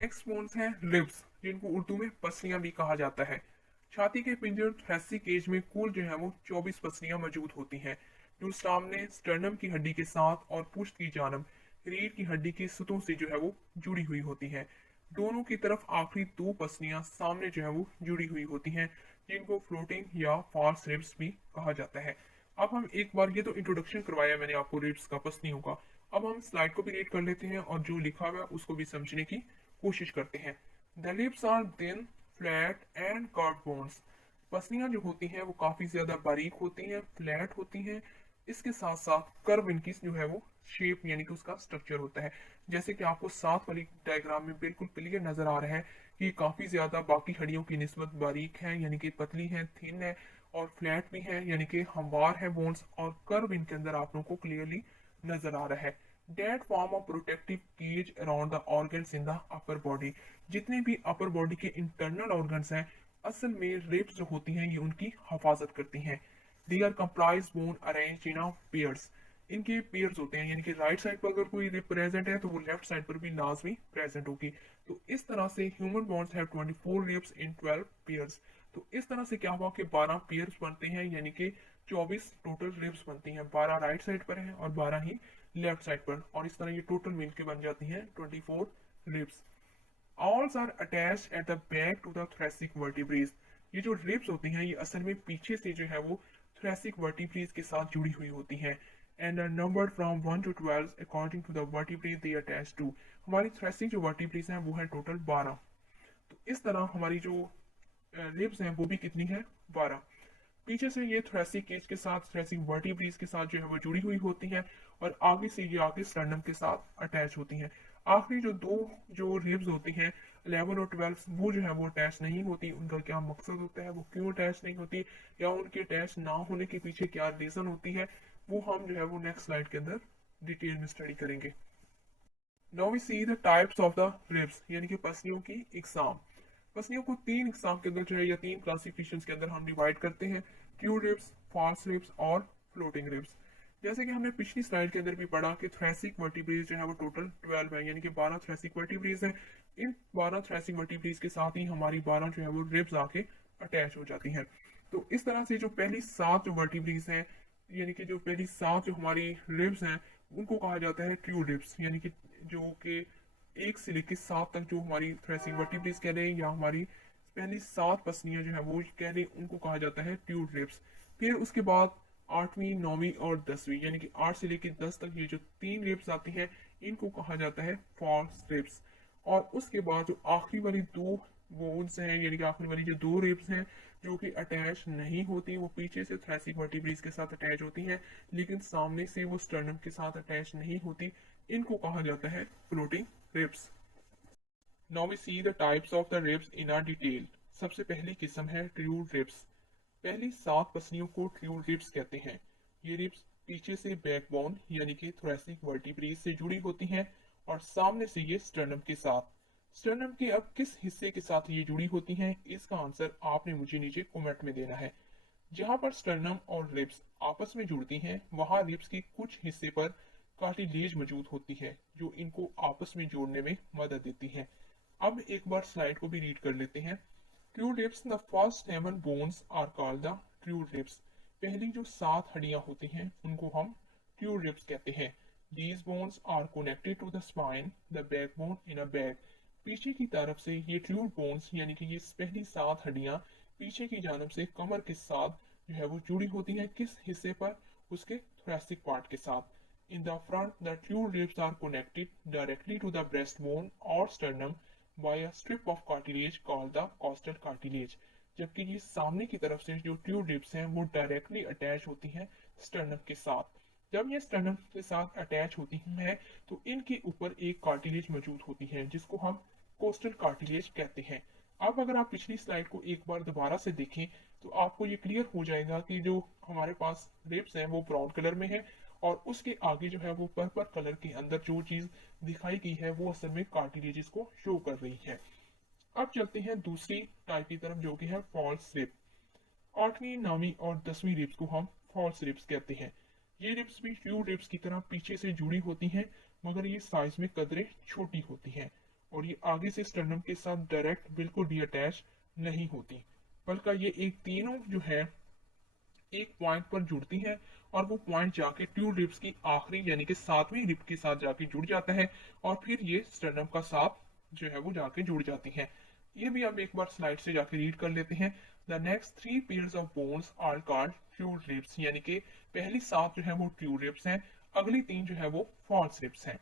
Next bones हैं ribs, जिनको उर्दू में पसलियां भी कहा जाता है। छाती के पिंजर थोरैसिक एज में कुल जो है वो 24 पसलियां मौजूद होती हैं, जो सामने स्टर्नम की हड्डी के साथ और पुश्त की जानब रीढ़ की हड्डी की सतहों से जो है वो जुड़ी हुई होती हैं। दोनों की तरफ आखिरी दो पसलियां सामने जो है वो जुड़ी हुई होती हैं, जिनको फ्लोटिंग या फॉल्स रिब्स भी कहा जाता है। अब हम एक बार, ये तो इंट्रोडक्शन करवाया मैंने आपको रिब्स का, पसलियों का। अब हम स्लाइड को भी रीड कर लेते हैं और जो लिखा हुआ है उसको भी समझने की कोशिश करते हैं। The ribs are thin, flat and curve bones. पसलियां जो होती हैं वो काफी ज्यादा बारीक होती हैं, फ्लैट होती हैं। इसके साथ साथ कर्व इनकी जो है वो शेप यानी कि उसका स्ट्रक्चर होता है। जैसे कि आपको साथ वाली डायग्राम में बिल्कुल क्लियर नजर आ रहा है कि ये काफी ज्यादा बाकी हड्डियों की निस्बत बारीक है, यानी कि पतली है, थिन है, और फ्लैट भी है यानी कि हमवार है बोन्स, और कर्व इनके अंदर आप लोगों को क्लियरली नजर आ रहा है। That form of protective cage around the organs in the upper body. जितने भी अपर बॉडी के इंटरनल ऑर्गन्स हैं, असल में रिब्स जो होती हैं ये उनकी हिफाजत करती हैं। They are comprise bone arrange in pairs. इनके पेयर्स होते हैं, यानी कि राइट साइड पर अगर कोई रिब प्रेजेंट है तो वो लेफ्ट साइड पर भी लाजमी प्रेजेंट होगी। तो इस तरह से human bones have 24 ribs in 12 pairs. तो इस तरह से क्या हुआ कि 12 पेयर्स बनते हैं, यानी कि 24 टोटल रिब्स बनती हैं। 12 राइट साइड पर है और 12 ही लेफ्ट साइड पर, और इस तरह ये टोटल मिलके बन जाती हैं 24 ribs. All are attached at the back to the thoracic vertebrae. ये जो रिब्स होती हैं ये असल में पीछे से जो है वो थोरैसिक वर्टिब्रेज के साथ जुड़ी हुई होती हैं, and are numbered from 1 to 12 according to the vertebrae they attach to. हमारी थोरैसिक जो वर्टिब्रेज हैं वो है टोटल 12। तो इस तरह हमारी जो रिब्स हैं वो भी कितनी है, 12। पीछे से ये थोरैसिक केज के साथ, थोरैसिक वर्टिब्रेज के साथ जो है वो जुड़ी हुई होती हैं, और आगे से ये आगे स्टर्नम के साथ अटैच होती हैं। आखिरी जो दो जो रिब्स होती हैं 11 और 12, वो जो है वो अटैच नहीं होती। उनका क्या मकसद होता है, वो क्यों अटैच नहीं होती, या उनके अटैच ना होने के पीछे क्या रीजन होती है, वो हम जो है वो नेक्स्ट स्लाइड के अंदर डिटेल में स्टडी करेंगे। Now we see the types of the ribs, यानी कि पसलियों की इकसाम। पसलियों को तीन इकसाम के अंदर जो है, या तीन क्लासिफिकेशन के अंदर हम डिवाइड करते हैं: ट्रू रिब्स, फॉल्स रिब्स और फ्लोटिंग रिब्स। जैसे कि हमने पिछली स्लाइड के अंदर भी पढ़ा कि थ्रेसिक वर्टिब्रेज जो है वो टोटल 12 है, यानी कि 12 थ्रेसिक वर्टिब्रेज है। इन 12 थ्रेसिक वर्टिब्रेज के साथ ही हमारी 12 जो है वो रिब्स आके अटैच हो जाती हैं। तो इस तरह से जो पहली 7 जो वर्टिब्रेज हैं, यानी कि जो पहली 7 जो हमारी रिब्स हैं, उनको कहा जाता है ट्रू रिब्स, यानी कि जो कि 1 से लेकर 7 तक जो हमारी थ्रेसिक वर्टिब्रेज कह रहे हैं, या हमारी पहली 7 पसलियां जो है वो कह रहे हैं, उनको कहा जाता है ट्रू रिब्स। फिर उसके बाद 8वीं, 9वीं और 10वीं, यानी कि 8 से लेकर 10 तक ये जो तीन रिब्स आती हैं, इनको कहा जाता है फॉल्स रिब्स। और उसके बाद जो आखिरी वाली दो बोन्स हैं, यानी कि आखिरी वाली जो दो रिब्स हैं जो कि अटैच नहीं होती, वो पीछे से थ्रेसिक वर्टिब्रेज के साथ अटैच होती हैं, लेकिन सामने से वो स्टर्नम के साथ अटैच नहीं होती, इनको कहा जाता है floating ribs. Now we see the types of the ribs in our detail. सबसे पहली किस्म है ट्रू रिब्स। पहली 7 पसलियों को ट्रू रिब्स कहते हैं। ये रिब्स पीछे से बैकबोन यानी कि थोरैसिक वर्टिब्रेज से जुड़ी होती हैं, और सामने से ये स्टर्नम के साथ। स्टर्नम के अब किस हिस्से के साथ ये जुड़ी होती हैं, इसका आंसर आपने मुझे नीचे कमेंट में देना है। जहां पर स्टर्नम और रिब्स आपस में जुड़ती हैं, वहां रिब्स की कुछ हिस्से पर कार्टिलेज मौजूद होती है, जो इनको आपस में जोड़ने में मदद देती है। अब एक बार स्लाइड को भी रीड कर लेते हैं। True ribs, the first 7 bones are called the true ribs. पहली जो 7 हड्डियां होती हैं उनको हम ट्रू रिब्स कहते हैं। These bones are connected to the spine, the backbone in a back. पीछे की तरफ से ये ट्रू बोन्स यानी कि ये पहली 7 हड्डियां पीछे की जानब से कमर के साथ जो है वो जुड़ी होती हैं। किस हिस्से पर, उसके थोरैसिक पार्ट के साथ। In the front the true ribs are connected directly to the breast bone और sternum by a strip of cartilage called the costal cartilage। जबकि ये सामने की तरफ से जो ट्रू रिब्स हैं वो डायरेक्टली अटैच होती हैं स्टर्नम के साथ। जब ये स्टर्नम के साथ अटैच होती हैं तो इनके ऊपर एक कार्टिलेज मौजूद होती है, जिसको हम कोस्टल कार्टिलेज कहते हैं। अब अगर आप पिछली स्लाइड को एक बार दोबारा से देखें तो आपको ये क्लियर हो जाएगा कि जो हमारे पास रिब्स हैं वो ब्राउन कलर में है, और उसके आगे जो है वो पर्पल कलर के अंदर जो चीज दिखाई गई है वो असल में कार्टिलेजेस को शो कर रही है। अब चलते हैं दूसरी टाइप की तरफ, जो कि है फॉल्स रिब। 8वीं, 9वीं और 10वीं रिब्स को हम फॉल्स रिब्स कहते हैं। ये रिब्स भी ट्रू रिब्स की तरह पीछे से जुड़ी होती हैं, मगर ये साइज में कदरे छोटी होती हैं। और ये आगे से स्टर्नम के साथ डायरेक्ट बिल्कुल भी अटैच नहीं होती, बल्कि ये एक तीनों जो है एक पॉइंट पर जुड़ती हैं, और वो पॉइंट जाके ट्यूब रिब्स की आखिरी यानी कि सातवीं रिब के साथ जाके जुड़ जाता है, और फिर ये स्टर्नम का साथ जो है वो जाके जुड़ जाती हैं। ये भी हम एक बार स्लाइड से जाके रीड कर लेते हैं। The next three pairs of bones are called tube ribs, यानी कि पहली सात जो है वो ट्यूब रिब्स हैं, अगली तीन जो है वो फॉल्स रिब्स हैं।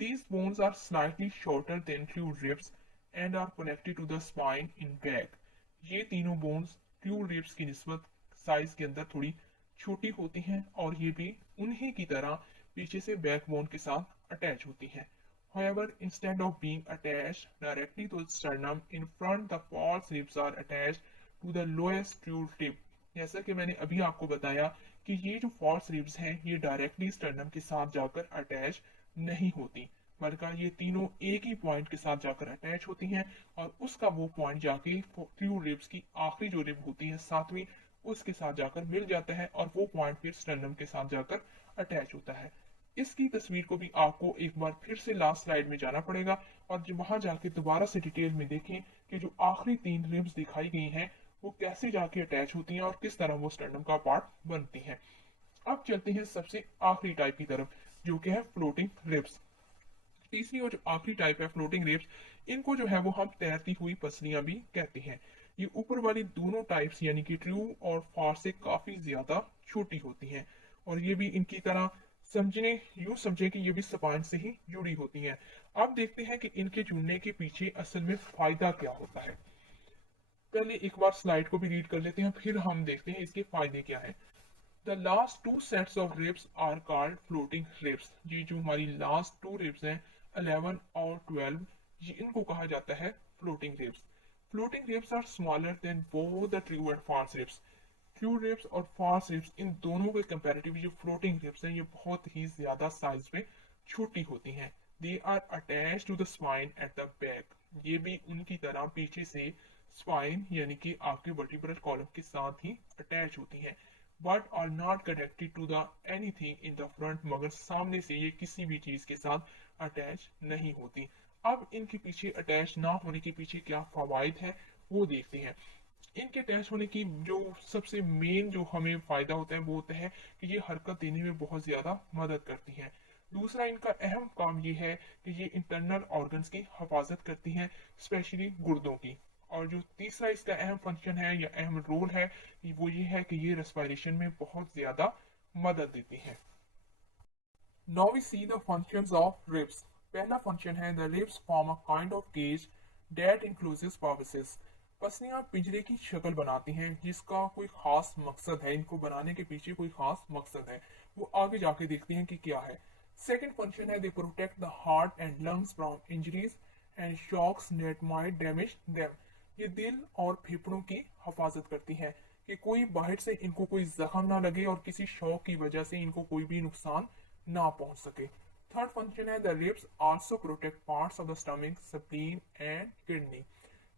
These bones are slightly shorter than true ribs and are connected to the spine in back. ये तीनों bones true ribs की निस्बत साइज के अंदर थोड़ी छोटी होती हैं, और ये भी उन्हीं की तरह पीछे से बैकबोन के साथ अटैच होती हैं। However, instead of being attached directly to the sternum in front, the false ribs are attached to the lowest true rib. जैसा कि मैंने अभी आपको बताया कि ये जो फॉल्स रिब्स हैं ये डायरेक्टली स्टर्नम के साथ जाकर अटैच नहीं होती, बल्कि ये तीनों एक ही पॉइंट के साथ जाकर अटैच होती हैं, और उसका वो पॉइंट जाके ट्रू रिब्स की आखिरी जो रिब होती है सातवीं, उसके साथ जाकर मिल जाता है, और वो पॉइंट फिर स्टर्नम के साथ जाकर अटैच होता है। इसकी तस्वीर को भी आपको एक बार फिर से लास्ट स्लाइड में जाना पड़ेगा, और जब वहां जाके दोबारा से डिटेल में देखें कि जो आखिरी तीन रिब्स दिखाई गई हैं वो कैसे जाके अटैच होती हैं और किस तरह वो स्टर्नम का पार्ट बनती हैं। अब चलते हैं सबसे आखिरी टाइप की तरफ, जो कि है फ्लोटिंग रिब्स। तीसरी और जो आखिरी टाइप है फ्लोटिंग रिब्स, इनको जो है वो हम तैरती हुई पसलियां भी कहते हैं। ये ऊपर वाली दोनों टाइप्स यानी कि ट्रू और फार से काफी ज्यादा छोटी होती हैं, और ये भी इनकी तरह समझने यूं समझे कि ये भी स्पाइन से ही जुड़ी होती हैं। अब देखते हैं कि इनके जुड़ने के पीछे असल में फायदा क्या होता है। पहले एक बार स्लाइड को भी रीड कर लेते हैं, फिर हम देखते हैं इसके फायदे क्या है। The last two sets of ribs are called floating ribs. ये जो हमारी लास्ट टू रिब्स हैं 11 और 12, ये इनको कहा जाता है floating ribs. Floating ribs are smaller than both the true and false ribs. True ribs और फॉल्स रिब्स इन दोनों के कंपैरेटिव जो फ्लोटिंग रिब्स हैं ये बहुत ही ज्यादा साइज में छोटी होती हैं। They are attach to the spine at the back. ये भी उनकी तरह पीछे से स्पाइन यानी कि आपके वर्टिब्रल कॉलम के साथ ही अटैच होती हैं, but are not connected to the anything in the front. मगर सामने से ये किसी भी चीज के साथ अटैच नहीं होती। अब इनके पीछे अटैच ना होने के पीछे क्या फवायद है वो देखते हैं। इनके अटैच होने की जो सबसे मेन जो हमें फायदा होता है वो होता है कि ये हरकत देने में बहुत ज्यादा मदद करती हैं। दूसरा इनका अहम काम ये है कि ये इंटरनल ऑर्गन्स की हिफाजत करती हैं, स्पेशली गुर्दों की। और जो तीसरा इसका अहम फंक्शन है या अहम रोल है वो ये है कि ये रेस्पिरेशन में बहुत ज्यादा मदद देती है। Now we see the functions of ribs. पहला फंक्शन है the ribs form a kind of cage that encloses purposes. पसलियां पिंजरे की शक्ल बनाती हैं जिसका कोई खास मकसद है, इनको बनाने के पीछे कोई खास मकसद है, वो आगे जाके देखते हैं कि क्या है। सेकेंड फंक्शन है they protect the heart and lungs from injuries and shocks that might damage them. ये दिल और फेफड़ों की हिफाजत करती हैं कि कोई बाहर से इनको कोई जख्म ना लगे और किसी शॉक की वजह से इनको कोई भी नुकसान ना पहुंच सके। थर्ड फंक्शन है the ribs also protect parts of the stomach, spleen and kidney.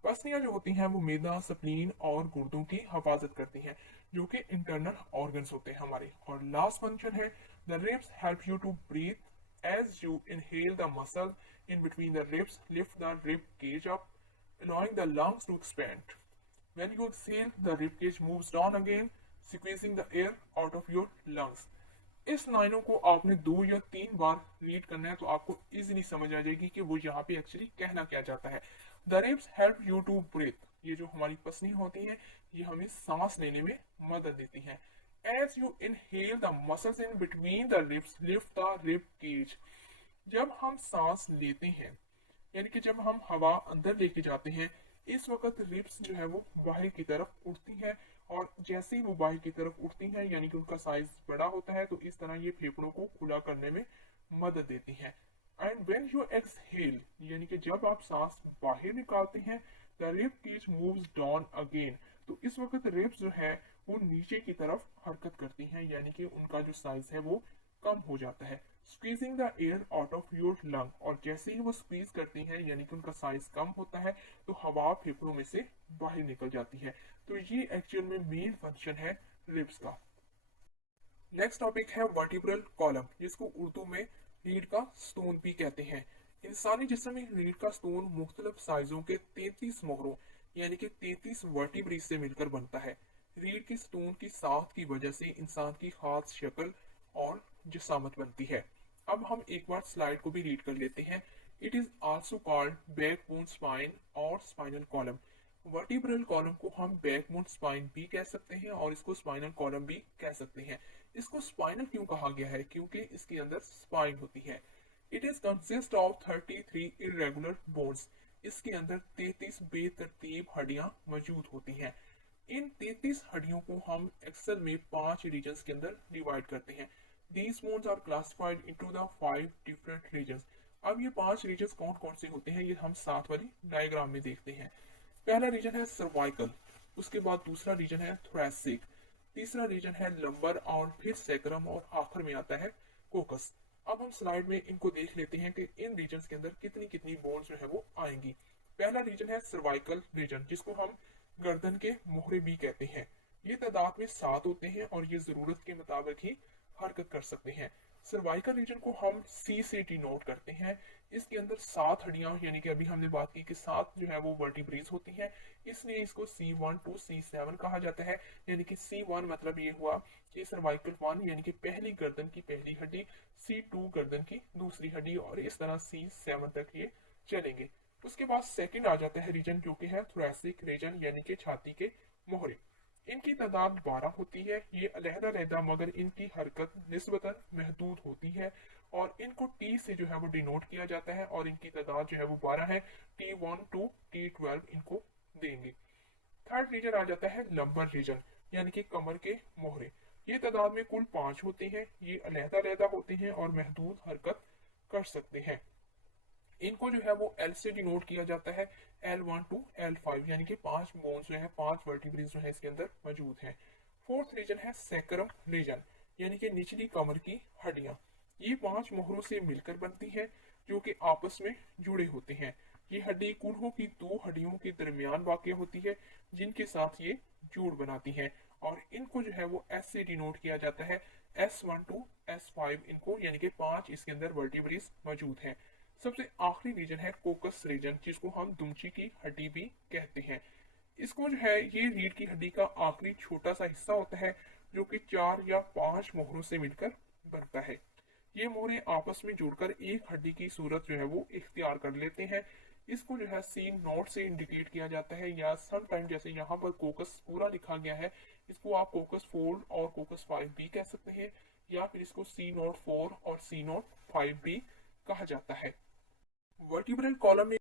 पसलियां जो होती हैं वो मैदा, स्प्लीन और गुर्दों की हिफाजत करती हैं जो कि इंटरनल ऑर्गन्स होते हैं हमारे। और लास्ट फंक्शन है the ribs help you to breathe as you inhale the muscle in between the ribs lift the rib cage up allowing the lungs to expand. When you exhale, the ribcage moves down again, squeezing the air out of your lungs. इस लाइनों को आपने 2 या 3 बार read करना है तो आपको easily समझ आ जाएगी कि वो यहाँ पे एक्चुअली कहना क्या चाहता है। The ribs help you to breathe. ये जो हमारी पसली होती है ये हमें सांस लेने में मदद देती हैं। As you inhale the muscles in between the ribs lift the rib cage. जब हम सांस लेते हैं यानी कि जब हम हवा अंदर लेके जाते हैं इस वक्त रिब्स जो है वो बाहर की तरफ उठती हैं, और जैसे ही वो बाहर की तरफ उठती हैं यानी कि उनका साइज बड़ा होता है तो इस तरह ये फेफड़ों को खुला करने में मदद देती हैं। एंड व्हेन यू एक्सहेल यानी कि जब आप सांस बाहर निकालते हैं the rib cage moves down again. तो इस वक्त रिब्स जो है वो नीचे की तरफ हरकत करती हैं यानी कि उनका जो साइज है वो कम हो जाता है। Squeezing the air out of your lung. और जैसे ही वो स्क्वीज करती हैं यानी कि उनका साइज कम होता है तो हवा फेफड़ों में से बाहर निकल जाती है। तो ये एक्चुअल में मेन फंक्शन है रिब्स का। नेक्स्ट टॉपिक है वर्टिब्रल कॉलम जिसको उर्दू में रीढ़ का स्तून भी कहते हैं। इंसानी जिस्म में रीढ़ का स्टोन मुख्तलिफ साइजों के 33 मोहरों यानी कि 33 वर्टिब्रेज से मिलकर बनता है। रीढ़ के स्टोन की साख्त की वजह से इंसान की खास शक्ल और जिसामत बनती है। अब हम एक बार स्लाइड को भी रीड कर लेते हैं। It is also called backbone spine और स्पाइनल कॉलम। वर्टिब्रल कॉलम को हम बैकबोन स्पाइन भी कह सकते हैं और इसको स्पाइनल कॉलम भी कह सकते हैं। इसको स्पाइनल क्यों कहा गया है? क्योंकि इसके अंदर स्पाइन होती है। It is consist of 33 irregular bones. इसके अंदर 33 बेतरतीब हड्डियां मौजूद होती हैं। इन 33 हड्डियों को हम एक्सेल में 5 रीजन्स के अंदर डिवाइड करते हैं। These bones are classified into the 5 different regions। अब ये 5 रीजन्स कौन कौन से होते हैं ये हम साथ वाली डायग्राम में देखते हैं। पहला रीजन है सर्वाइकल, उसके बाद दूसरा रीजन है थोरैसिक, तीसरा रीजन है लंबर और फिर सैक्रम और आखिर में आता है कोकस। अब हम स्लाइड में इनको देख लेते हैं कि इन रीजन्स के अंदर कितनी कितनी बोन्स जो है वो आएंगी। पहला रीजन है सर्वाइकल रीजन, जिसको हम गर्दन के मोहरे भी कहते हैं। ये तादाद में 7 होते हैं और ये जरूरत के मुताबिक ही हरकत कर सकते हैं। सर्वाइकल रीजन को हम सी से डिनोट करते हैं। इसके अंदर 7 हड्डियां यानी कि अभी हमने बात की कि 7 जो है वो वर्टिब्रेज होती हैं, इसलिए इसको C1 to C7 कहा जाता है। यानी कि C1 मतलब ये हुआ कि सर्वाइकल 1 यानी कि पहली गर्दन की पहली हड्डी, C2 गर्दन की दूसरी हड्डी और इस तरह C7 तक ये चलेंगे। उसके बाद सेकंड आ जाता है रीजन जो कि है थोरैसिक रीजन यानी कि छाती के मोहरे। इनकी तादाद 12 होती है। ये अलहदा-अलहदा मगर इनकी हरकत निस्बतन महदूद होती है और इनको टी से जो है वो डिनोट किया जाता है और इनकी तादाद जो है वो 12 है। T1 to T12 इनको देंगे। थर्ड रीजन आ जाता है लंबर रीजन यानी कि कमर के मोहरे। ये तादाद में कुल 5 होते हैं। ये अलहदा-अलहदा होते हैं और महदूद हरकत कर सकते हैं। इनको जो है वो एल से डिनोट किया जाता है, L1 to L5 यानी कि 5 बोन्स जो है 5 वर्टिब्रेज जो है इसके अंदर मौजूद हैं। फोर्थ रीजन है सैक्रम रीजन यानी कि निचली कमर की हड्डियां। ये 5 मोहरों से मिलकर बनती है जो कि आपस में जुड़े होते हैं। ये हड्डी कूल्हों की 2 हड्डियों के दरमियान वाक़ होती है जिनके साथ ये जोड़ बनाती हैं और इनको जो है वो एस से डिनोट किया जाता है, S1 to S5 इनको यानी कि 5 इसके अंदर वर्टिब्रेज मौजूद हैं। सबसे आखिरी रीजन है कोकस रीजन जिसको हम दुमची की हड्डी भी कहते हैं। इसको जो है ये रीढ़ की हड्डी का आखिरी छोटा सा हिस्सा होता है जो कि 4 या 5 मोहरों से मिलकर बनता है। ये मोहरे आपस में जुड़कर एक हड्डी की सूरत जो है वो इख्तियार कर लेते हैं। इसको जो है सी नोट से इंडिकेट किया जाता है या समटाइम जैसे यहाँ पर कोकस पूरा लिखा गया है, इसको आप कोकस 4 और कोकस 5 भी कह सकते हैं या फिर इसको C0 4 और C0 5 भी कहा जाता है। वर्टिब्रल कॉलम में